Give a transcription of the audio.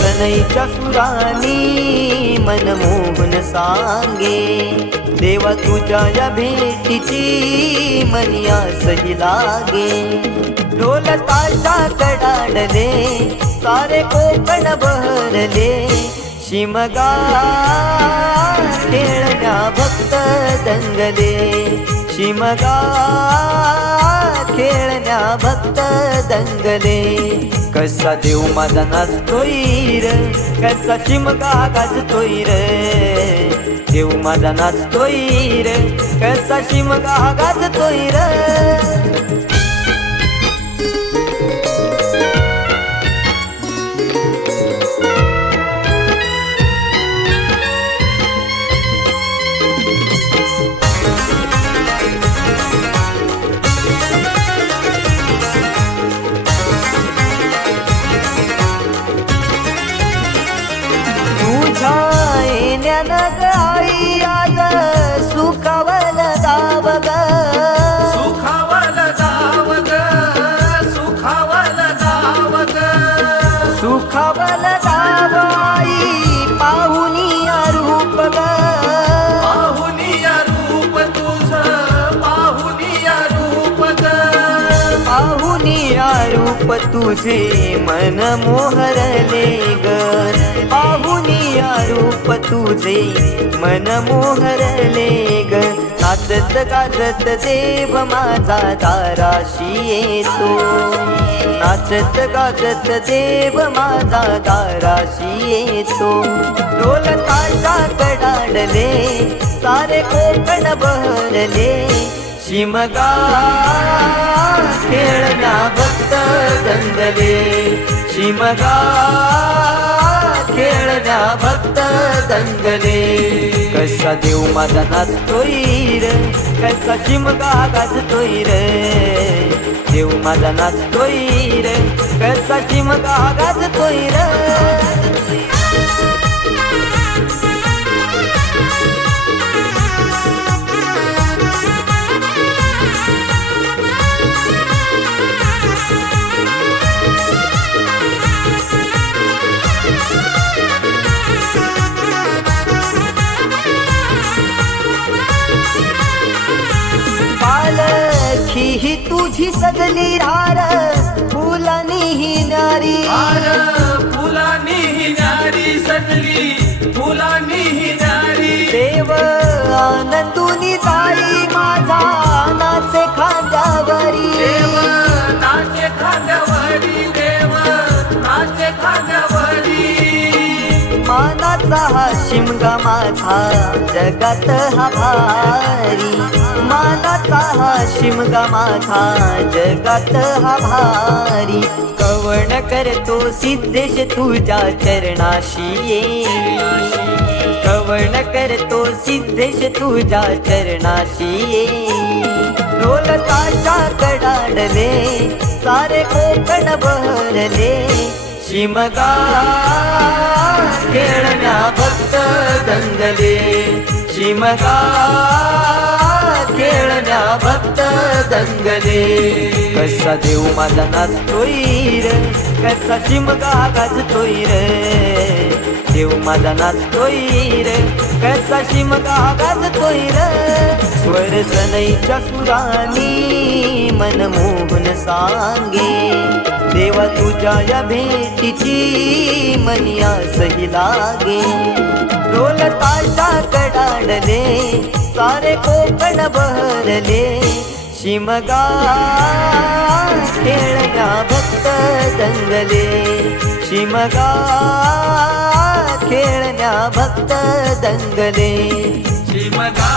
सनईच्या सुरानी मनमोहन सांगे, देवा तुझ्या या भेटीची मनी आसही लागे. ढोल ताशा कडाडले सारे कोकण बहरले, शिमगा खेळण्या भक्त दंगले. शिमगा खेळण्या भक्त दंगले. कसा देव माझा नाचतोय र, कसा शिमगा गाजतोय र. देव माझा नाचतोय र, कसा शिमगा गाजतोय र. आई आज सुखावल दाव ग, सुखावल दाव ग, सुखावल दाव ग. सुखावल दाव आई पाहुनिया रूप ग. पाहुनिया रूप तुझ, पाहुनिया रूप ग. पाहुनिया रूप तुझे मन मोहरले ग. पाहुनिया रूप तुझे मन मोहरले ग. नाचत गाजत देव माझा दाराशी येतो. नाचत गाजत देव माझा दाराशी येतो. ढोल ताशा कडाडले सारे कोकण बहरले, शिमगा खेळण्या भक्त दंगले. शिमगा खेळण्या भक्त दंगले. कसा देव माझा नाचतोय र, कसा शिमगा गाजतोय र. देव माझा नाचतोय र, कसा शिमगा गाजतोय र. पालखी ही तुझी सजली रार, फुलानी ही नारी. फुलानी ही नारी सजली, फुलानी ही नारी. देव आनंदुनी जाई माझा नाचे खांद्यावरी. देव नाचे खांद्यावरी, देव नाचे खांद्यावरी. मानाचा हा शिमगा माझा जगात हा भारी. मानाचा हा शिमगा माझा जगात हा भारी. कवण करतो सिद्धेश तुझ्या चरणाशी ये. कवण करतो सिद्धेश तुझ्या चरणाशी ये. ढोल ताशा कडाडले सारे कोकण बहरले, शिमगा खेळण्या भक्त दंगले. शिमगा खेळण्या भक्त दंगले. कसा देव माझा नाचतोय र, कसा शिमगा गाजतोय र. देव माझा नाचतोय र, कसा शिमगा गाजतोय र. स्वर सनईच्या सुरानी मनमोहन सांगे, देवा तुझ्या या भेटीची मनी आसही लागे. ढोल ताशा कडाडले सारे कोकण बहरले, शिमगा खेळण्या भक्त दंगले. शिमगा खेळण्या भक्त दंगले. शिमगा